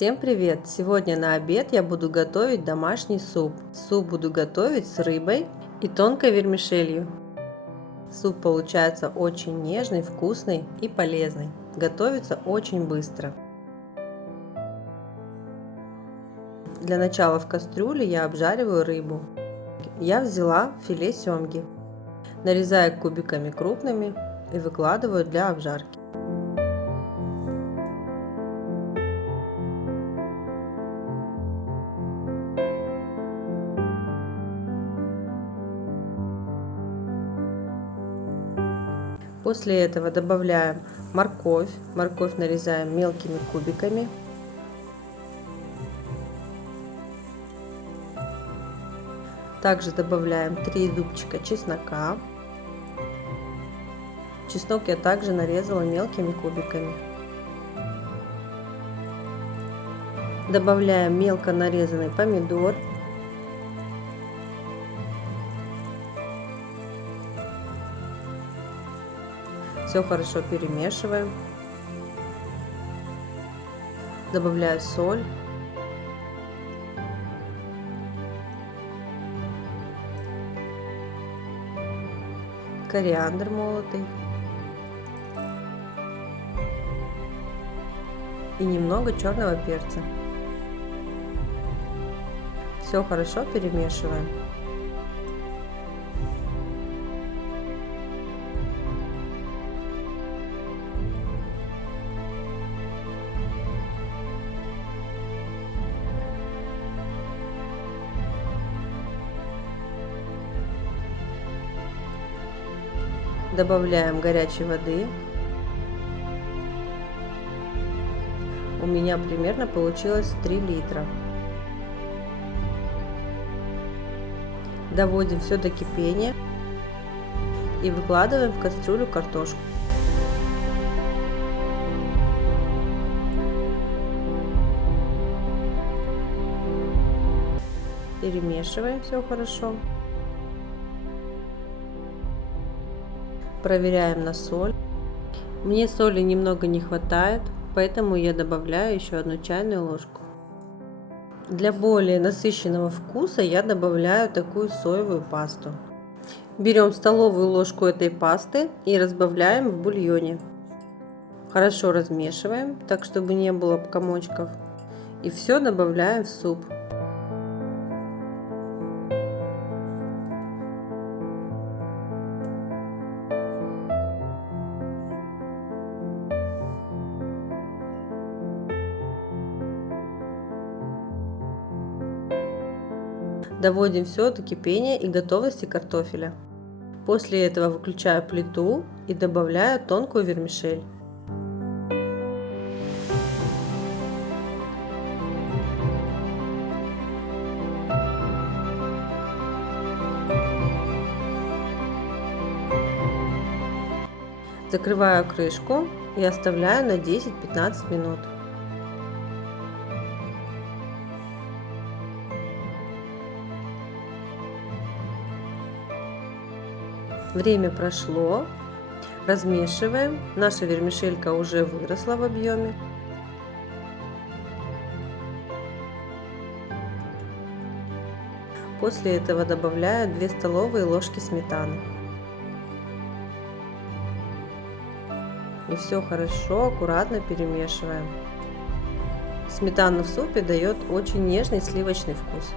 Всем привет! Сегодня на обед я буду готовить домашний суп. Суп буду готовить с рыбой и тонкой вермишелью. Суп получается очень нежный, вкусный и полезный. Готовится очень быстро. Для начала в кастрюле я обжариваю рыбу. Я взяла филе семги. Нарезаю кубиками крупными и выкладываю для обжарки. После этого добавляем морковь. Морковь нарезаем мелкими кубиками. Также добавляем 3 зубчика чеснока. Чеснок я также нарезала мелкими кубиками. Добавляем мелко нарезанный помидор. Все хорошо перемешиваем. Добавляю соль. Кориандр молотый. И немного черного перца. Все хорошо перемешиваем. Добавляем горячей воды. У меня примерно получилось 3 литра. Доводим все до кипения и выкладываем в кастрюлю картошку. Перемешиваем все хорошо. Проверяем на соль. Мне соли немного не хватает, поэтому я добавляю еще 1 чайную ложку. Для более насыщенного вкуса я добавляю такую соевую пасту. Берем столовую ложку этой пасты и разбавляем в бульоне. Хорошо размешиваем, так чтобы не было комочков. И все добавляем в суп. Доводим все до кипения и готовности картофеля. После этого выключаю плиту и добавляю тонкую вермишель. Закрываю крышку и оставляю на 10-15 минут. Время прошло, размешиваем, наша вермишелька уже выросла в объеме. После этого добавляю 2 столовые ложки сметаны. И все хорошо, аккуратно перемешиваем. Сметана в супе дает очень нежный сливочный вкус.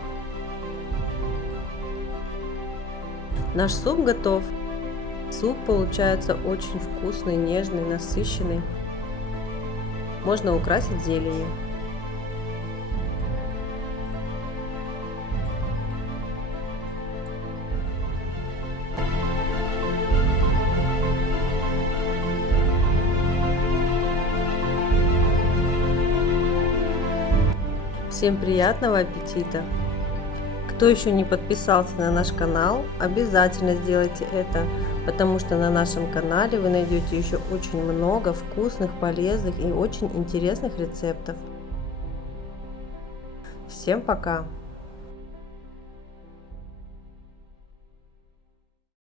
Наш суп готов. Суп получается очень вкусный, нежный, насыщенный. Можно украсить зеленью. Всем приятного аппетита! Кто еще не подписался на наш канал, обязательно сделайте это, потому что на нашем канале вы найдете еще очень много вкусных, полезных и очень интересных рецептов. Всем пока!